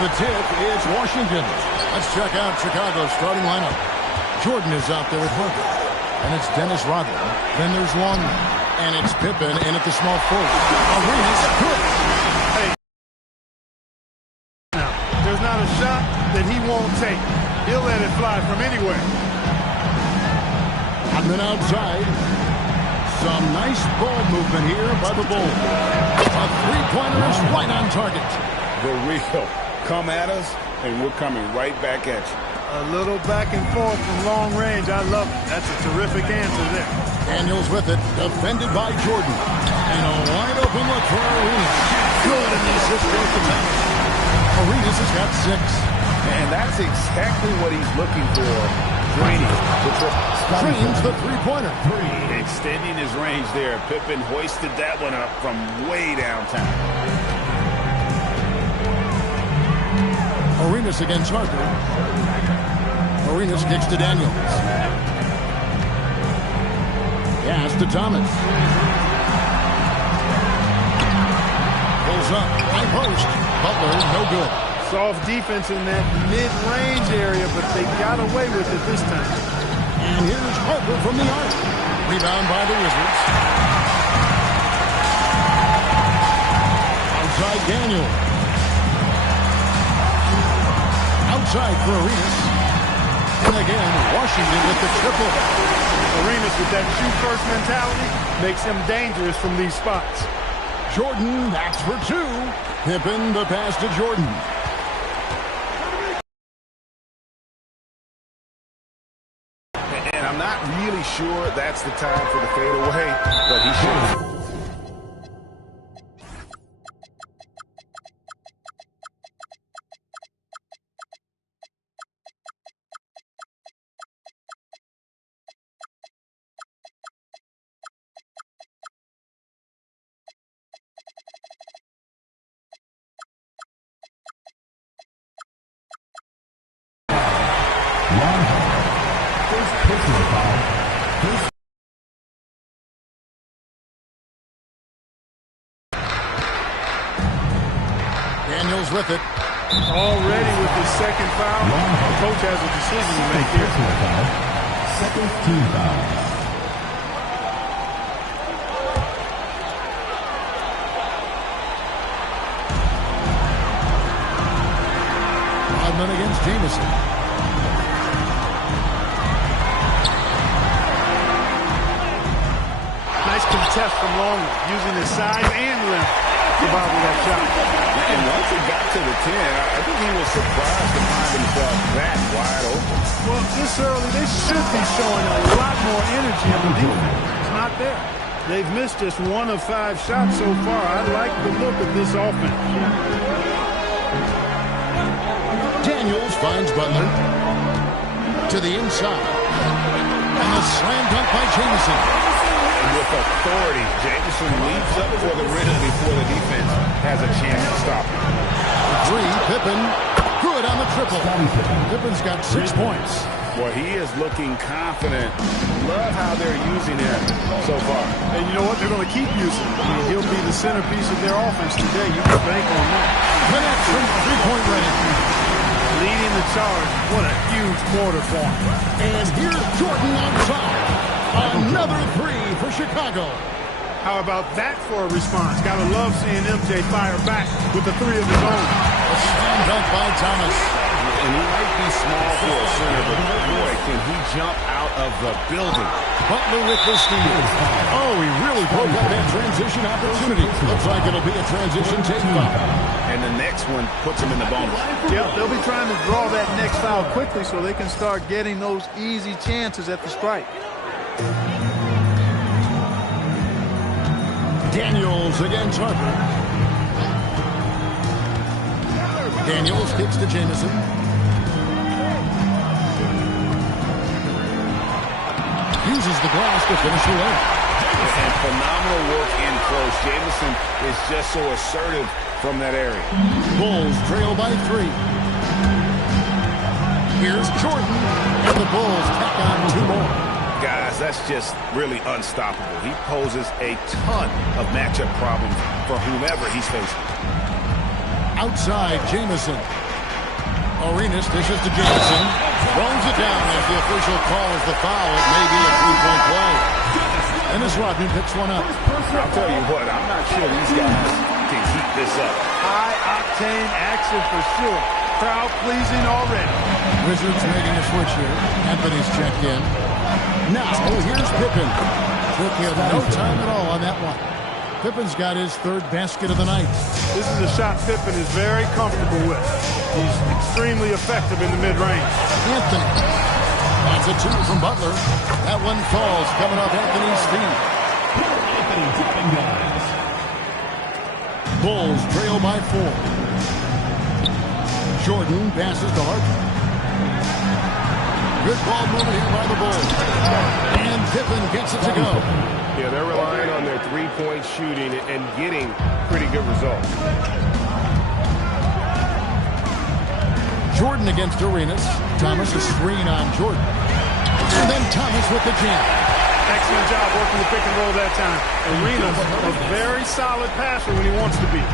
the tip, it's Washington. Let's check out Chicago's starting lineup. Jordan is out there with Harper. And it's Dennis Rodman. Then there's Longley. And it's Pippen in at the small forward. Arenas, good. Hey. Now, there's not a shot that he won't take. He'll let it fly from anywhere. Rodman outside. Some nice ball movement here by the Bulls. A three-pointer is right on target. The real. Come at us, and we're coming right back at you. A little back and forth from long range. I love it. That's a terrific answer there. Daniels with it, defended by Jordan. And a wide open look for Arenas. Good, and the assist goes to Thomas. Arenas has got 6. And that's exactly what he's looking for. Dreams the three-pointer. Extending his range there. Pippen hoisted that one up from way downtown. Arenas against Harper. Arenas kicks to Daniels. Pass to Thomas. Pulls up. High post. Butler, no good. Soft defense in that mid-range area, but they got away with it this time. And here's Harper from the arc. Rebound by the Wizards. Outside Daniel. Outside for Arenas. And again, Washington with the triple. Arenas with that shoot-first mentality makes him dangerous from these spots. Jordan, that's for 2. Pippen, the pass to Jordan. And I'm not really sure that's the time for the fadeaway, but he should. Daniels with it. Already with his second foul. The coach has a decision to make here. Second team foul. Rodman against Jameson. Nice contest from Longley, using his size and length to bottle that shot. And once he got to the 10, I think he was surprised to find himself that wide open. Well, this early, they should be showing a lot more energy on the defense. It's not there. They've missed just 1 of 5 shots so far. I like the look of this offense. Daniels finds Butler to the inside. And a slam dunk by Jameson. And with authority, Jameson leaps up for the rim before the defense has a chance to stop him. 3, Pippen. Good on the triple. Pippen's got 6 points. Well, he is looking confident. Love how they're using him so far. And you know what? They're going to keep using him. I mean, he'll be the centerpiece of their offense today. You can bank on that. Connects from 3-point range. Leading the charge. What a huge quarter for him. And here's Jordan on top. Another 3 for Chicago. How about that for a response? Gotta love seeing MJ fire back with the 3 of his own. A slam dunk by Thomas. And he might be small for a center, but boy, can he jump out of the building. Butler with the steal. Oh, he really broke up that transition opportunity. Looks like it'll be a transition take foul. And the next one puts him in the bonus. Yep, they'll be trying to draw that next foul quickly so they can start getting those easy chances at the strike. Daniels against Harper. Daniels kicks to Jameson. Uses the glass to finish the layup. And phenomenal work in close. Jameson is just so assertive from that area. Bulls trail by 3. Here's Jordan, and the Bulls tack on 2 more. Guys, that's just really unstoppable. He poses a ton of matchup problems for whomever he's facing. Outside, Jameson. Arenas dishes to Jameson. Throws it down as the official calls the foul. It may be a three-point play. Dennis Rodman picks one up. I'll tell you what, I'm not sure these guys can keep this up. High-octane action for sure. Crowd pleasing already. Wizards making a switch here. Anthony's checked in. Now, here's Pippen. Took him no time at all on that one. Pippen's got his third basket of the night. This is a shot Pippen is very comfortable with. He's extremely effective in the mid-range. Anthony. That's a two from Butler. That one falls coming off Anthony's feet. Anthony dropping guys. Bulls trail by 4. Jordan passes to Harper. Good ball movement here by the Bulls. And Pippen gets it to go. Yeah, they're relying on their three-point shooting and getting pretty good results. Jordan against Arenas. Thomas a screen on Jordan. And then Thomas with the jam. Excellent job working the pick and roll that time. Arenas a very solid passer when he wants to be.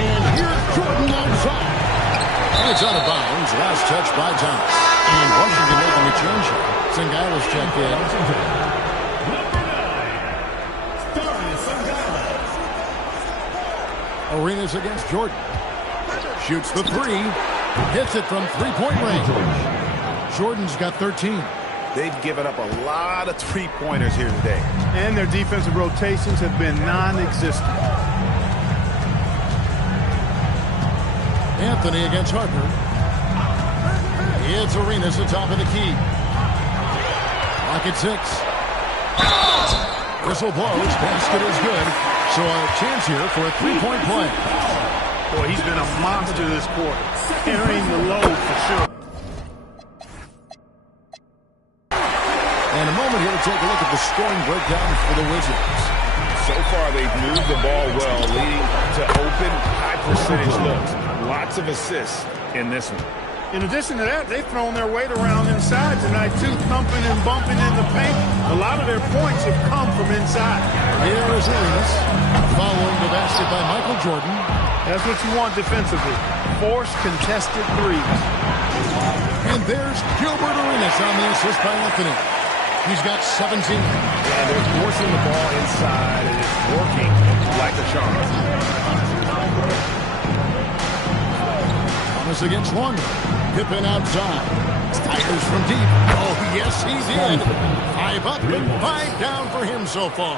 And here's Jordan outside. And it's out of bounds. Last touch by Thomas. And Washington making a change here. Singaila's checked in. Arenas against Jordan. Shoots the three. Hits it from three-point range. Jordan's got 13. They've given up a lot of three-pointers here today. And their defensive rotations have been non-existent. Anthony against Harper. It's Arenas at top of the key. Lock at 6. Whistle blows. Basket is good. So a chance here for a three-point play. Boy, he's been a monster this quarter. Carrying the load for sure. And a moment here to take a look at the scoring breakdown for the Wizards. So far, they've moved the ball well, leading to open, high-percentage looks. Lots of assists in this one. In addition to that, they've thrown their weight around inside tonight, too, thumping and bumping in the paint. A lot of their points have come from inside. Here is Arenas, following the basket by Michael Jordan. That's what you want defensively. Force contested threes. And there's Gilbert Arenas on the assist by Anthony. He's got 17. And they're forcing the ball inside, and it's working like a charm. Thomas against London. Pippen outside. Fires from deep. Oh, yes, he did. 5 up and 5 down for him so far.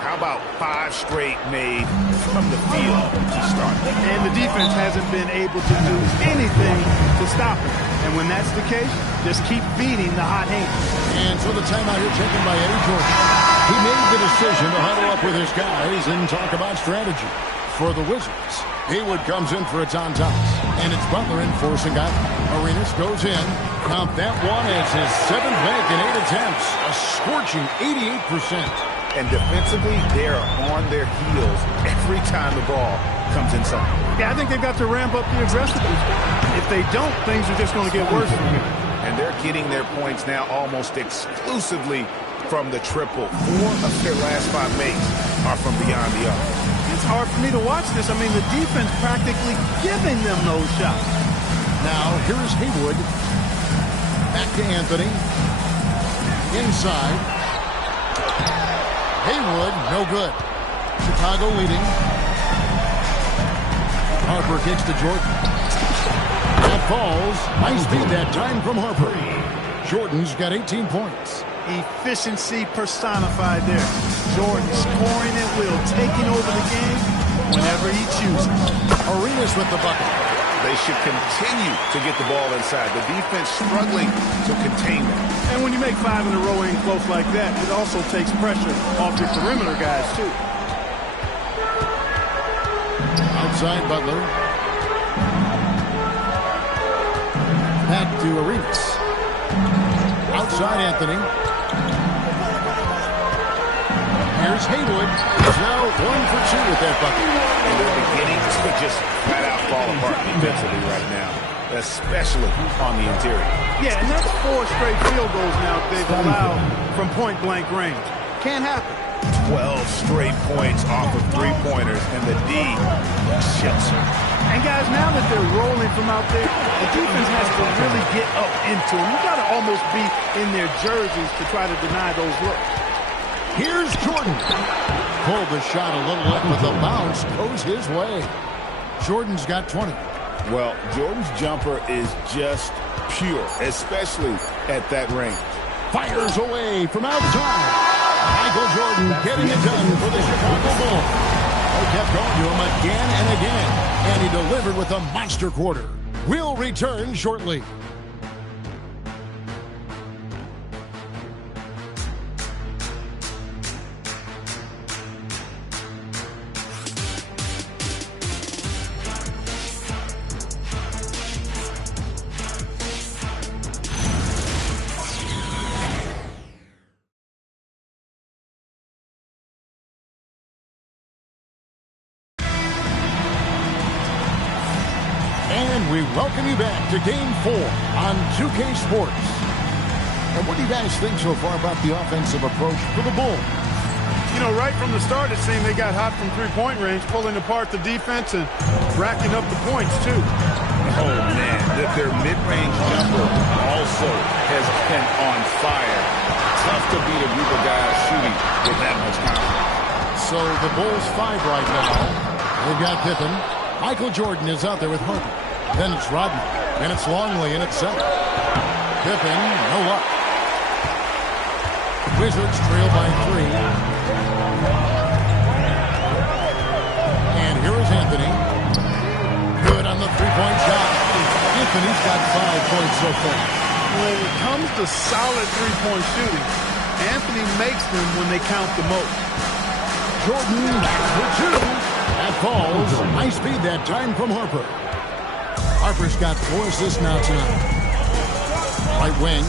How about 5 straight made from the field to start? And the defense hasn't been able to do anything to stop him. And when that's the case, just keep feeding the hot hand. And so the timeout here taken by Eddie Jordan. He made the decision to huddle up with his guys and talk about strategy. For the Wizards, Haywood comes in for a Thomas. And it's Butler in for Singaila. Arenas goes in. Count that one as his 7th make in 8 attempts. A scorching 88%. And defensively, they're on their heels every time the ball comes inside. Yeah, I think they've got to ramp up the aggressiveness. If they don't, things are just going to get worse from here. And they're getting their points now almost exclusively from the triple. 4 of their last 5 makes are from beyond the arc. It's hard for me to watch this. I mean, the defense practically giving them those shots. Now, here's Haywood. Back to Anthony. Inside. Haywood, no good. Chicago leading. Harper kicks to Jordan. That falls. Nice speed that time from Harper. Jordan's got 18 points. Efficiency personified there. Jordan scoring at will, taking over the game whenever he chooses. Arenas with the bucket. They should continue to get the ball inside. The defense struggling to contain them. And when you make 5 in a row in close like that, it also takes pressure off your perimeter guys, too. Outside Butler. Back to Arenas. Outside Anthony. Here's Haywood. He's now 1 for 2 with that bucket. And they're beginning to just flat out fall apart defensively right now, especially on the interior. Yeah, and that's 4 straight field goals now they've allowed from point-blank range. Can't happen. 12 straight points off of three-pointers, and the D shits her. And guys, now that they're rolling from out there, the defense has to really get up into them. You got to almost be in their jerseys to try to deny those looks. Here's Jordan. Pulled the shot a little left, but the bounce goes his way. Jordan's got 20. Well, Jordan's jumper is just pure, especially at that range. Fires away from outside. Michael Jordan getting it done for the Chicago Bulls. They kept going to him again and again, and he delivered with a monster quarter. We'll return shortly. We welcome you back to Game 4 on 2K Sports. And what do you guys think so far about the offensive approach for the Bulls? You know, right from the start, it seemed they got hot from three-point range, pulling apart the defense and racking up the points, too. Oh, man, their mid-range jumper also has been on fire. Tough to beat a group of guys shooting with that much confidence. So the Bulls 5 right now. They've got Pippen. Michael Jordan is out there with Harper. Then it's Rodman, and it's Longley, and it's 7. Pippen, no luck. Wizards trail by 3. And here is Anthony. Good on the three-point shot. Anthony's got 5 points so far. When it comes to solid three-point shooting, Anthony makes them when they count the most. Jordan back for 2. That falls. High speed that time from Harper. Harper's got 4 assists now tonight. Right wing.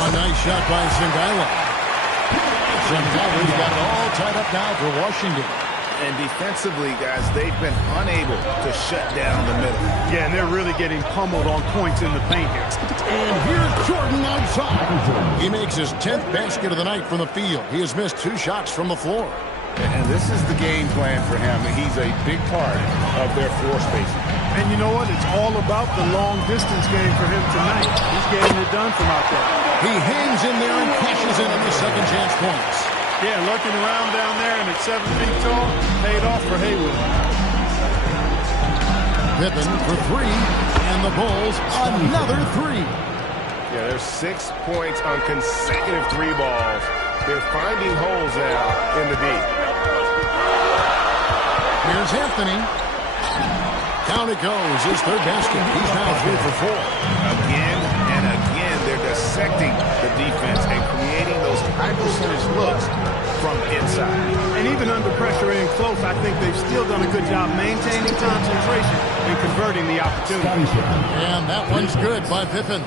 A nice shot by Singala. Singala's got it all tied up now for Washington. And defensively, guys, they've been unable to shut down the middle. Yeah, and they're really getting pummeled on points in the paint here. And here's Jordan outside. He makes his 10th basket of the night from the field. He has missed 2 shots from the floor. And this is the game plan for him. He's a big part of their floor spacing. And you know what? It's all about the long-distance game for him tonight. He's getting it done from out there. He hangs in there and cashes in on the second chance points. Yeah, looking around down there, and at 7 feet tall, paid off for Haywood. Pippen for 3, and the Bulls another 3. Yeah, there's 6 points on consecutive 3 balls. They're finding holes now in the D. Here's Anthony. Down it goes. His 3rd basket. He's now 3 for 4. Again and again, they're dissecting the defense and creating those high-percentage looks from inside. And even under pressure and close, I think they've still done a good job maintaining concentration and converting the opportunity. And that one's good by Pippen.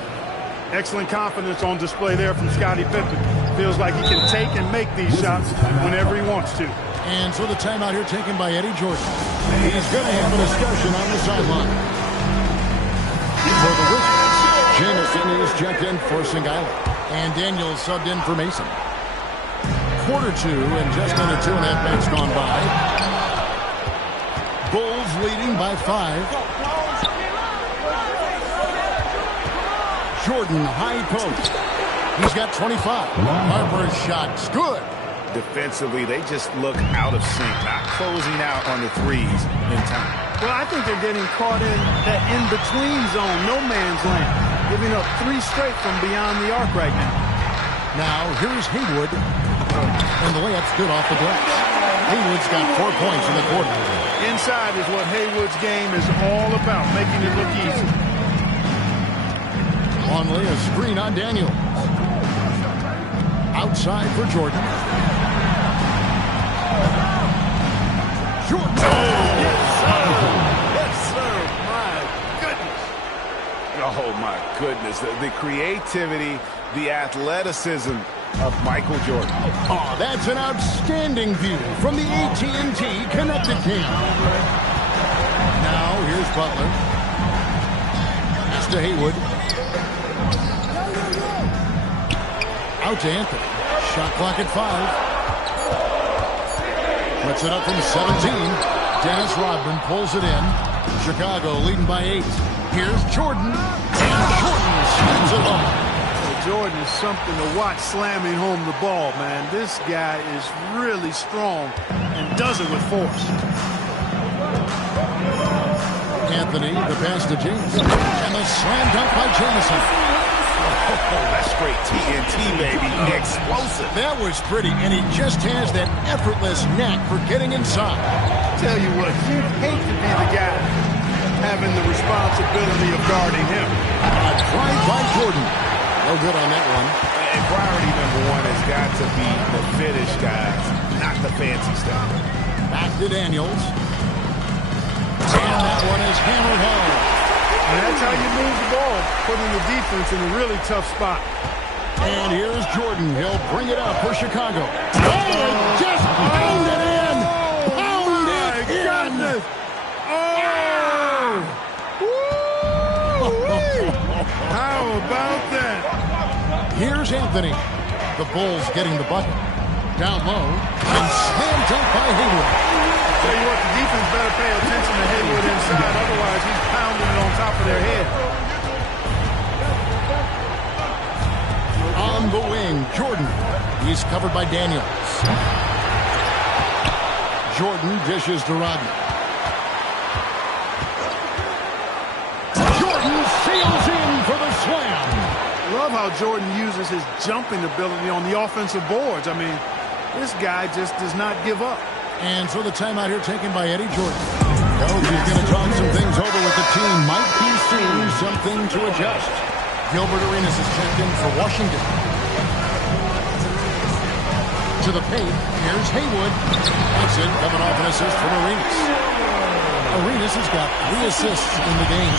Excellent confidence on display there from Scottie Pippen. Feels like he can take and make these shots whenever he wants to. And so the timeout here taken by Eddie Jordan. He's going to have a discussion on the sideline. For the Wizards, Jamison is checked in for Singala. And Daniels subbed in for Mason. Quarter 2 and just under 2.5 minutes gone by. Bulls leading by 5. Jordan, high post. He's got 25. Harper's shot's good. Defensively, they just look out of sync, not closing out on the threes in time. Well, I think they're getting caught in that in-between zone, no man's land, giving up 3 straight from beyond the arc right now. Now, here's Haywood, and the layup's good off the glass. Haywood's got 4 points in the quarter. Inside is what Haywood's game is all about, making it look easy. Longley, a screen on Daniel. Outside for Jordan. Jordan. Yes, sir. My goodness. Oh, my goodness. The creativity, the athleticism of Michael Jordan. Oh, that's an outstanding view from the AT&T Connected Team. Now, here's Butler. Pass to Haywood. Out to Anthony. Shot clock at 5. Puts it up from 17. Dennis Rodman pulls it in. Chicago leading by 8. Here's Jordan. And Jordan slams it home. Jordan is something to watch slamming home the ball, man. This guy is really strong and does it with force. Anthony, the pass to James. And the slam dunk by Jamison. That's straight TNT, baby. Explosive. That was pretty, and he just has that effortless knack for getting inside. Tell you what, you'd hate to be the guy having the responsibility of guarding him. A drive by Jordan. No good on that one. And priority number one has got to be the finish, guys, not the fancy stuff. Back to Daniels. And that one is hammered home. And that's how you move the ball, putting the defense in a really tough spot. And here's Jordan. He'll bring it up for Chicago. Oh, just pound it in. Pound it in. Goodness. Oh! Woo-wee. How about that? Here's Anthony. The Bulls getting the bucket. Down low. And slam dunk by Hayward. Tell you what, the defense better pay attention to Hayward inside. Otherwise, he's pounding it on top of their head. On the wing, Jordan. He's covered by Daniels. Jordan dishes to Rodman. Jordan sails in for the slam. Love how Jordan uses his jumping ability on the offensive boards. I mean, this guy just does not give up. And so the timeout here taken by Eddie Jordan. Coach is going to talk some things over with the team. Might be seeing something to adjust. Gilbert Arenas is checked in for Washington. To the paint. Here's Haywood. That's it. Coming off an assist from Arenas. Arenas has got 3 assists in the game.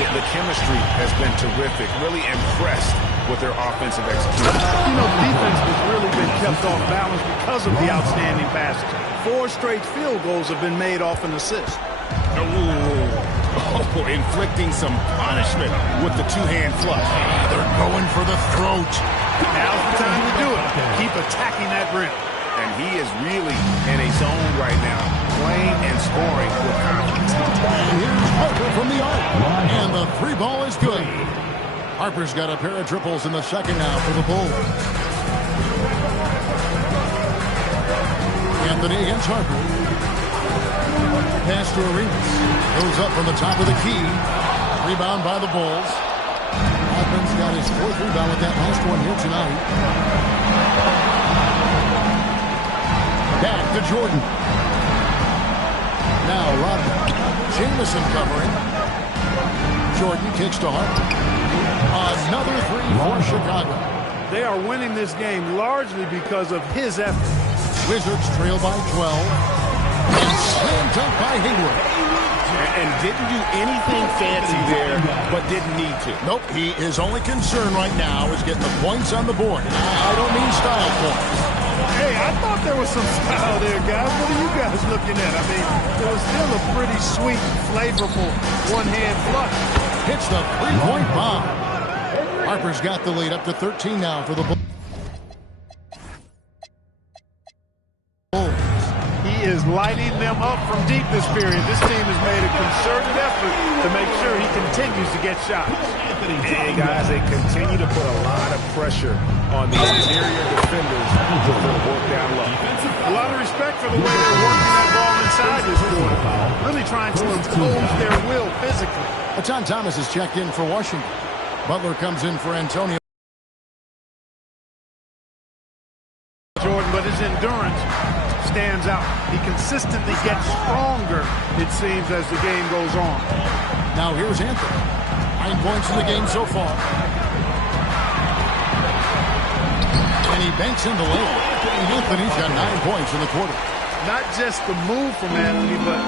Yeah, the chemistry has been terrific. Really impressed with their offensive execution. You know, defense has really been kept off balance because of the outstanding passes. 4 straight field goals have been made off an assist. Oh, inflicting some punishment with the two-hand flush. They're going for the throat. Now's the time to do it. Keep attacking that rim. And he is really in a zone right now, playing and scoring with confidence. And here's Harper from the arc. And the 3 ball is good. Harper's got a pair of triples in the second now for the Bulls. Anthony against Harper. Pass to Arenas. Goes up from the top of the key. Rebound by the Bulls. Rodman's got his 4th rebound with that last one here tonight. Back to Jordan. Now Rodman. Jamison covering. Jordan kicks to Harper. Another 3 for Chicago. They are winning this game largely because of his effort. Wizards trail by 12. And slam dunk by Hayward. And didn't do anything fancy there, but didn't need to. Nope, his only concern right now is getting the points on the board. I don't mean style points. Hey, I thought there was some style there, guys. What are you guys looking at? I mean, it was still a pretty sweet, flavorful one-hand flush. Hits the 3-point bomb. Harper's got the lead up to 13 now for the Bulls. He is lighting them up from deep this period. This team has made a concerted effort to make sure he continues to get shots. Hey, guys, they continue to put a lot of pressure on the interior defenders to work down low. A lot of respect for the way they're working that ball inside this quarter. Really trying to impose their will physically. John Thomas is checked in for Washington. Butler comes in for Antonio. Jordan, but his endurance stands out. He consistently gets stronger, it seems, as the game goes on. Now here's Anthony. 9 points in the game so far. And he banks in the lane. Anthony's got 9 points in the quarter. Not just the move from Anthony, but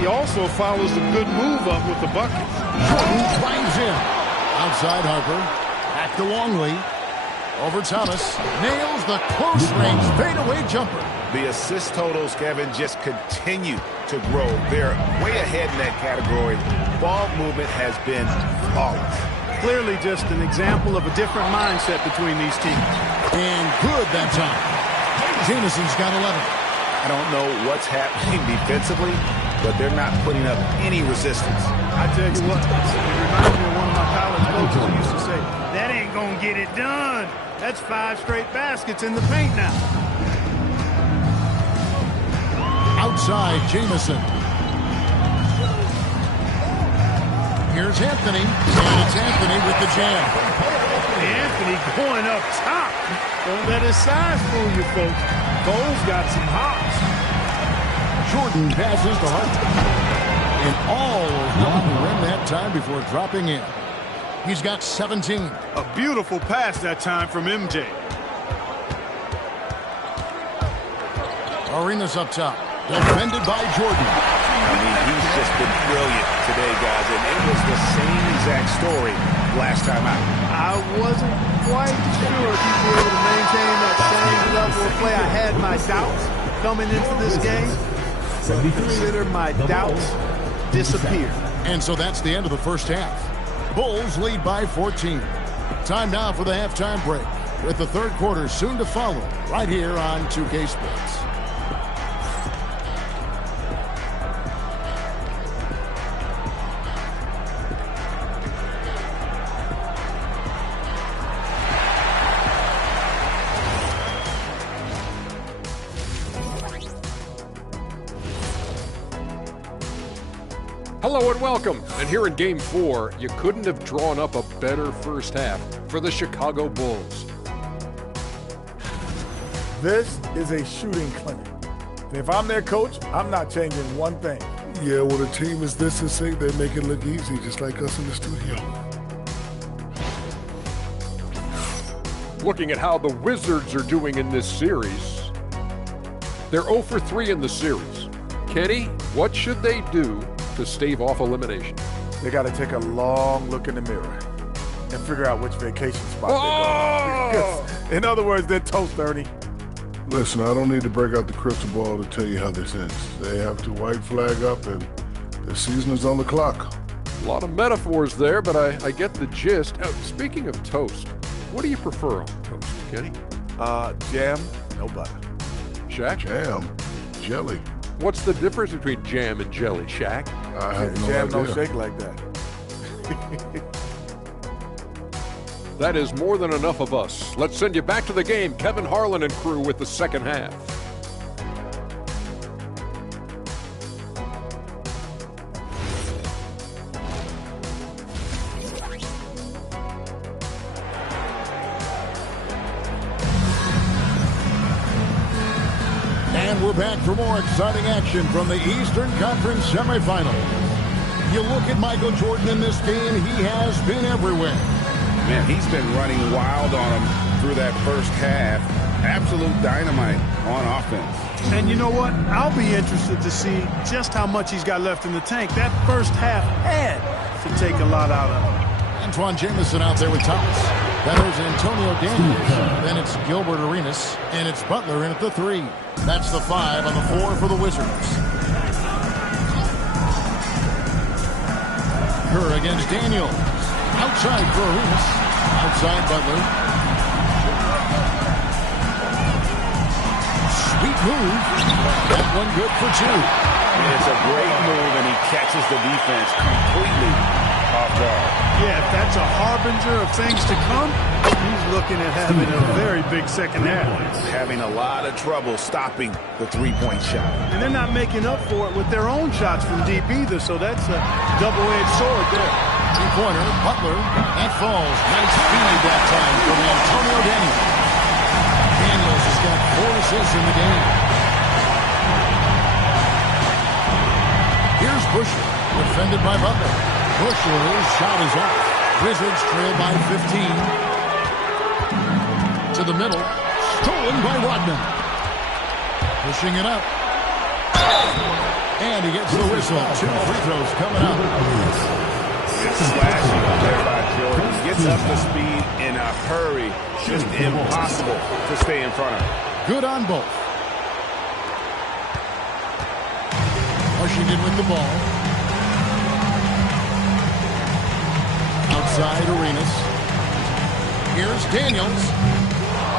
he also follows a good move up with the bucket. Jordan drives in. Outside Harper. Back to Longley. Over Thomas. Nails the close-range fadeaway jumper. The assist totals, Kevin, just continue to grow. They're way ahead in that category. Ball movement has been flawless. Clearly just an example of a different mindset between these teams. And good that time. Jameson's got 11. I don't know what's happening defensively, but they're not putting up any resistance. I tell you what, it reminds me of one of my college coaches who used to say, that ain't going to get it done. That's 5 straight baskets in the paint now. Outside, Jameson. Here's Anthony, and it's Anthony with the jam. Anthony going up top. Don't let his size fool you, folks. Cole's got some hops. Jordan passes to Hart. And all along the rim that time before dropping in. He's got 17. A beautiful pass that time from MJ. Arenas up top. Defended by Jordan. I mean, he's just been brilliant today, guys, and it was the same exact story last time out. I wasn't quite sure if he'd be able to maintain that same level of play. I had my doubts coming into this game. Consider my doubts disappear. And so that's the end of the first half. Bulls lead by 14. Time now for the halftime break, with the third quarter soon to follow right here on 2K Sports. Hello and welcome. And here in Game 4, you couldn't have drawn up a better first half for the Chicago Bulls. This is a shooting clinic. And if I'm their coach, I'm not changing one thing. Yeah, when a team is this in sync, they make it look easy, just like us in the studio. Looking at how the Wizards are doing in this series, they're 0 for 3 in the series. Kenny, what should they do to stave off elimination? They got to take a long look in the mirror and figure out which vacation spot they're going. In other words, they're toast, Ernie. Listen, I don't need to break out the crystal ball to tell you how this ends. They have to white flag up, and the season is on the clock. A lot of metaphors there, but I get the gist. Speaking of toast, what do you prefer on toast, Kenny? Jam, no butter. Shaq? Jam, jelly. What's the difference between jam and jelly, Shaq? I have no Jam idea. don't shake like that. That is more than enough of us. Let's send you back to the game. Kevin Harlan and crew with the second half. And we're back for more exciting action from the Eastern Conference semifinals. You look at Michael Jordan in this game, he has been everywhere. Man, he's been running wild on him through that first half. Absolute dynamite on offense. And you know what? I'll be interested to see just how much he's got left in the tank. That first half had to take a lot out of him. Antoine Jamison out there with Thomas. That is Antonio Daniels. Then it's Gilbert Arenas. And it's Butler in at the 3. That's the 5 on the 4 for the Wizards. Kerr against Daniels. Outside for Arenas. Outside Butler. Sweet move. That one good for 2. It's a great move, and he catches the defense completely off guard. Yeah, if that's a harbinger of things to come, he's looking at having a very big second half. Having a lot of trouble stopping the three-point shot. And they're not making up for it with their own shots from deep either, so that's a double-edged sword there. Three-pointer, Butler. That falls. Nice feed that time from Antonio Daniels. Daniels has got 4 assists in the game. Here's Busher, defended by Butler. Busher's shot is off. Wizards trail by 15. To the middle. Stolen by Rodman. Pushing it up. And he gets the whistle. 2 free throws coming up. It's slashing there by Jordan. Gets up to speed in a hurry. Just impossible to stay in front of him. Good on both. Washington with the ball. Outside Arenas. Here's Daniels.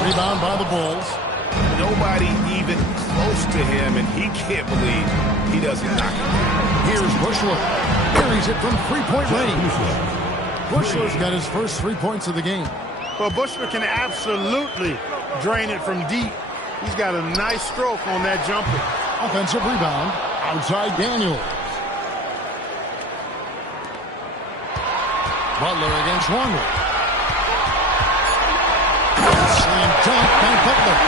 Rebound by the Bulls. Nobody even close to him, and he can't believe he doesn't knock it down. Here's Bushler. Carries it from three-point range. Bushler's got his first 3 points of the game. Well, Bushler can absolutely drain it from deep. He's got a nice stroke on that jumper. Offensive rebound. Outside Daniels. Butler against Longley. Slam dunk by Butler.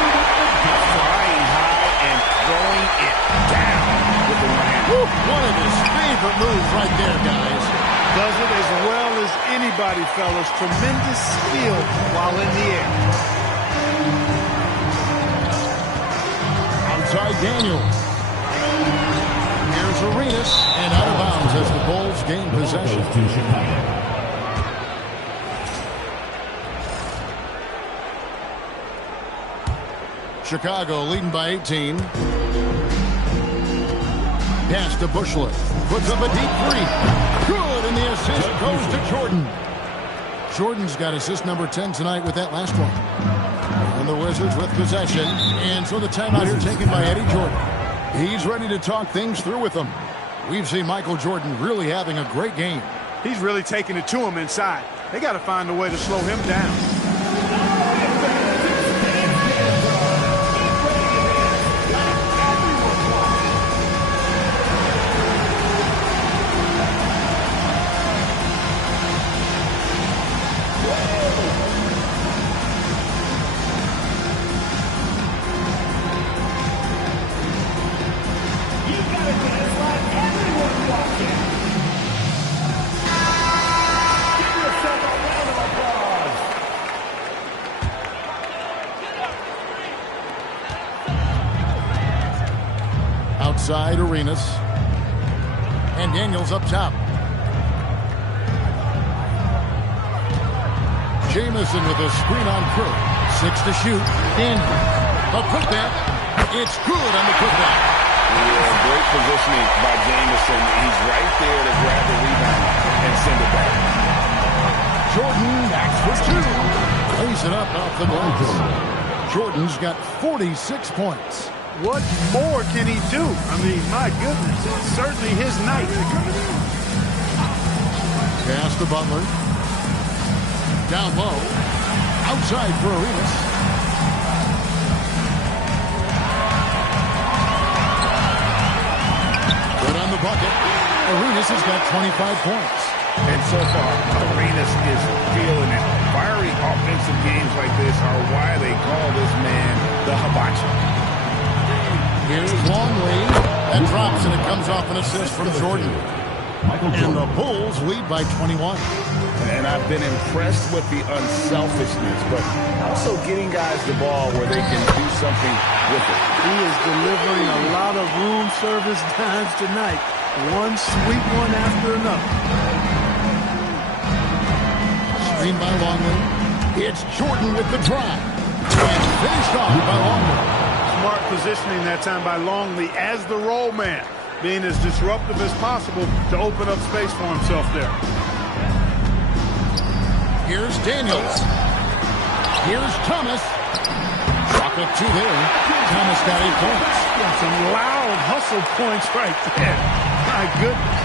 Flying high and throwing it down with the one hand. One of his favorite moves right there, guys. Does it as well as anybody, fellas. Tremendous skill while in the air. Outside Daniels. Here's Arenas, and out of bounds as the Bulls gain possession. Chicago leading by 18. Pass to Bushler. Puts up a deep three. Good, and the assist goes to Jordan. Jordan's got assist number 10 tonight with that last one. And the Wizards with possession. And so the timeout here taken by Eddie Jordan. He's ready to talk things through with them. We've seen Michael Jordan really having a great game. He's really taking it to him inside. They got to find a way to slow him down. Outside Arenas. And Daniels up top. Jamison with a screen on Crook. 6 to shoot. Daniels. A putback. It's good on the putback. Yeah, great positioning by Jamison. He's right there to grab the rebound and send it back. Jordan backs for 2. Lays it up off the glass. Jordan's got 46 points. What more can he do? I mean, my goodness, it's certainly his night. Pass to Butler. Down low. Outside for Arenas. Good on the bucket. Arenas has got 25 points. And so far, Arenas is feeling it. Fiery offensive games like this are why they call this man the hibachi. Here's Longley. That drops, and it comes off an assist from Jordan. And the Bulls lead by 21. And I've been impressed with the unselfishness, but also getting guys the ball where they can do something with it. He is delivering a lot of room service dimes tonight. One sweet one after another. Screen by Longley. It's Jordan with the drive. And finished off by Longley. Smart positioning that time by Longley as the roll man, being as disruptive as possible to open up space for himself there. Here's Daniels. Here's Thomas. Chocolate 2 there. Thomas got 8 points. Some loud hustle points right there. My goodness.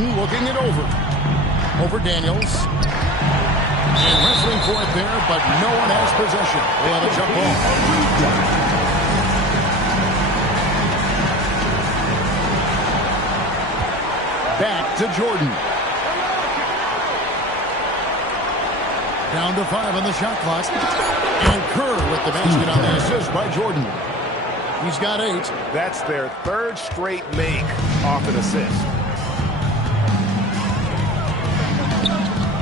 Jordan looking it over. Over Daniels. And wrestling for it there, but no one has possession. We'll have a jump ball. Back to Jordan. Down to 5 on the shot clock. And Kerr with the basket on the assist by Jordan. He's got 8. That's their 3rd straight make off an assist.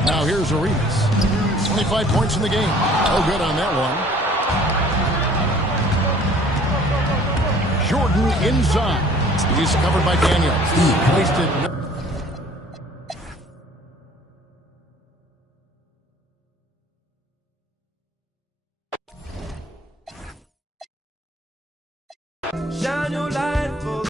Now here's Arenas. 25 points in the game. No good on that one. Jordan inside. He's covered by Daniels. Wasted. Shine your